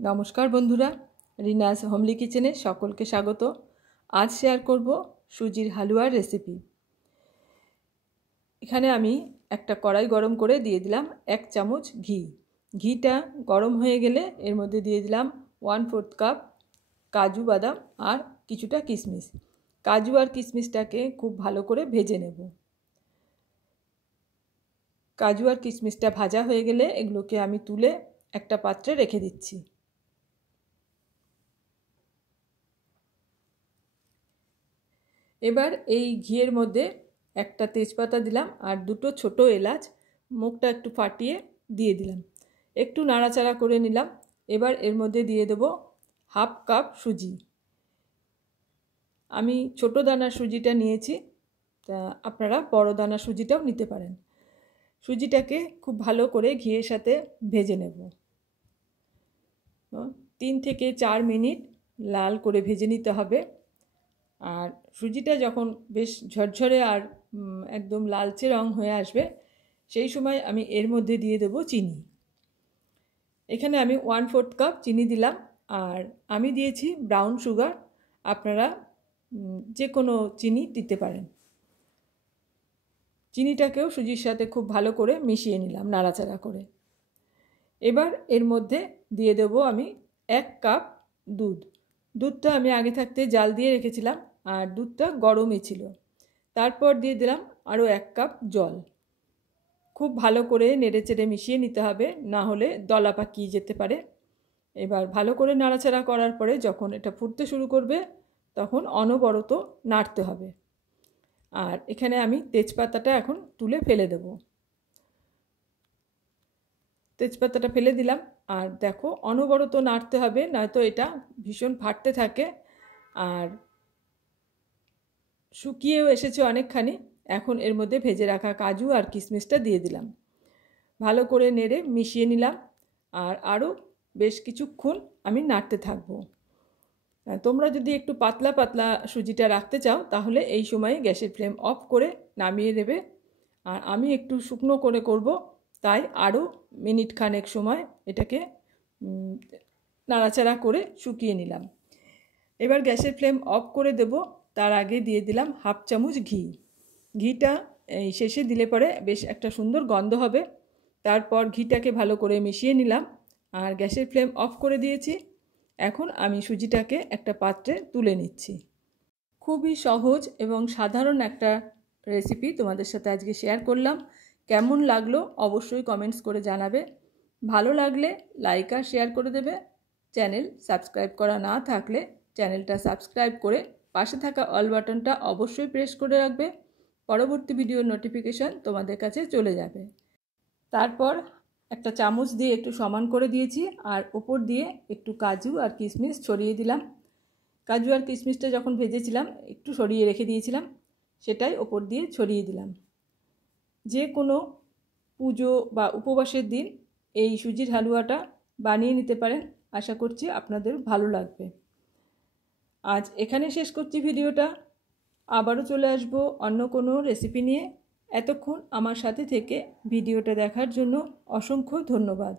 নমস্কার বন্ধুরা, রিনাস হোমলি কিচেনে সকলকে স্বাগত। আজ শেয়ার করব সুজির হালুয়ার রেসিপি। এখানে আমি একটা কড়াই গরম করে দিয়ে দিলাম 1 চামচ ঘি। ঘিটা গরম হয়ে গেলে এর মধ্যে দিয়ে দিলাম 1/4 কাপ কাজু বাদাম আর কিছুটা কিশমিশ। কাজু আর কিশমিশটাকে খুব ভালো করে ভেজে নেব। কাজু আর কিশমিশটা ভাজা হয়ে গেলে এগুলোকে আমি তুলে একটা পাত্রে রেখে দিচ্ছি। এবার এই ঘিয়ের মধ্যে একটা তেজপাতা দিলাম আর দুটো ছোট এলাচ মুখটা একটু ফাটিয়ে দিয়ে দিলাম। একটু নাড়াচাড়া করে নিলাম। এবার এর মধ্যে দিয়ে দেব 1/2 কাপ সুজি। আমি ছোট দানার সুজিটা নিয়েছি, তা আপনারা বড় দানার সুজিটাও নিতে পারেন। সুজিটাকে খুব ভালো করে ঘিয়ের সাথে ভেজে নেব। 3 থেকে 4 মিনিট লাল করে ভেজে নিতে হবে। আর সুজিটা যখন বেশ ঝরঝরে আর একদম লালচে রং হয়ে আসবে, সেই সময় আমি এর মধ্যে দিয়ে দেব চিনি। এখানে আমি 1/4 কাপ চিনি দিলাম আর আমি দিয়েছি ব্রাউন সুগার। আপনারা যে কোনো চিনি দিতে পারেন। চিনিটাকেও সুজির সাথে খুব ভালো করে মিশিয়ে নিলাম নাড়াচাড়া করে। এবার এর মধ্যে দিয়ে দেব আমি 1 কাপ দুধ। দুধটা আমি আগে থাকতে জাল দিয়ে রেখেছিলাম আর দুধটা গরমই ছিল। তারপর দিয়ে দিলাম আরও 1 কাপ জল। খুব ভালো করে নেড়েচেড়ে মিশিয়ে নিতে হবে, না হলে দলা পাকিয়ে যেতে পারে। এবার ভালো করে নাড়াচাড়া করার পরে যখন এটা ফুটতে শুরু করবে তখন অনবরত নাড়তে হবে। আর এখানে আমি তেজপাতাটা এখন তুলে ফেলে দেব। তেজপাতাটা ফেলে দিলাম আর দেখো অনবরত নাড়তে হবে, নয়তো এটা ভীষণ ফাটতে থাকে আর শুকিয়েও এসেছে অনেকখানি। এখন এর মধ্যে ভেজে রাখা কাজু আর কিশমিশটা দিয়ে দিলাম। ভালো করে নেড়ে মিশিয়ে নিলাম আর আরও বেশ কিছুক্ষণ আমি নাড়তে থাকবো। তোমরা যদি একটু পাতলা পাতলা সুজিটা রাখতে চাও তাহলে এই সময়ে গ্যাসের ফ্লেম অফ করে নামিয়ে নেবে। আর আমি একটু শুকনো করে করব, তাই আরও মিনিট খানেক সময় এটাকে নাড়াচাড়া করে শুকিয়ে নিলাম। এবার গ্যাসের ফ্লেম অফ করে দেব। তার আগে দিয়ে দিলাম 1/2 চামচ ঘি। ঘিটা এই শেষে দিলে পরে বেশ একটা সুন্দর গন্ধ হবে। তারপর ঘিটাকে ভালো করে মিশিয়ে নিলাম আর গ্যাসের ফ্লেম অফ করে দিয়েছি। এখন আমি সুজিটাকে একটা পাত্রে তুলে নিচ্ছি। খুবই সহজ এবং সাধারণ একটা রেসিপি তোমাদের সাথে আজকে শেয়ার করলাম। কেমন লাগলো অবশ্যই কমেন্টস করে জানাবে। ভালো লাগলে লাইক আর শেয়ার করে দেবে। চ্যানেল সাবস্ক্রাইব করা না থাকলে চ্যানেলটা সাবস্ক্রাইব করে পাশে থাকা অল বাটনটা অবশ্যই প্রেস করে রাখবে। পরবর্তী ভিডিওর নোটিফিকেশান তোমাদের কাছে চলে যাবে। তারপর একটা চামচ দিয়ে একটু সমান করে দিয়েছি আর ওপর দিয়ে একটু কাজু আর কিশমিশ ছড়িয়ে দিলাম। কাজু আর কিশমিশটা যখন ভেজেছিলাম একটু সরিয়ে রেখে দিয়েছিলাম, সেটাই ওপর দিয়ে ছড়িয়ে দিলাম। যে কোনো পুজো বা উপবাসের দিন এই সুজির হালুয়াটা বানিয়ে নিতে পারেন। আশা করছি আপনাদের ভালো লাগবে। আজ এখানে শেষ করছি ভিডিওটা। আবারও চলে আসব অন্য কোনো রেসিপি নিয়ে। এতক্ষণ আমার সাথে থেকে ভিডিওটা দেখার জন্য অসংখ্য ধন্যবাদ।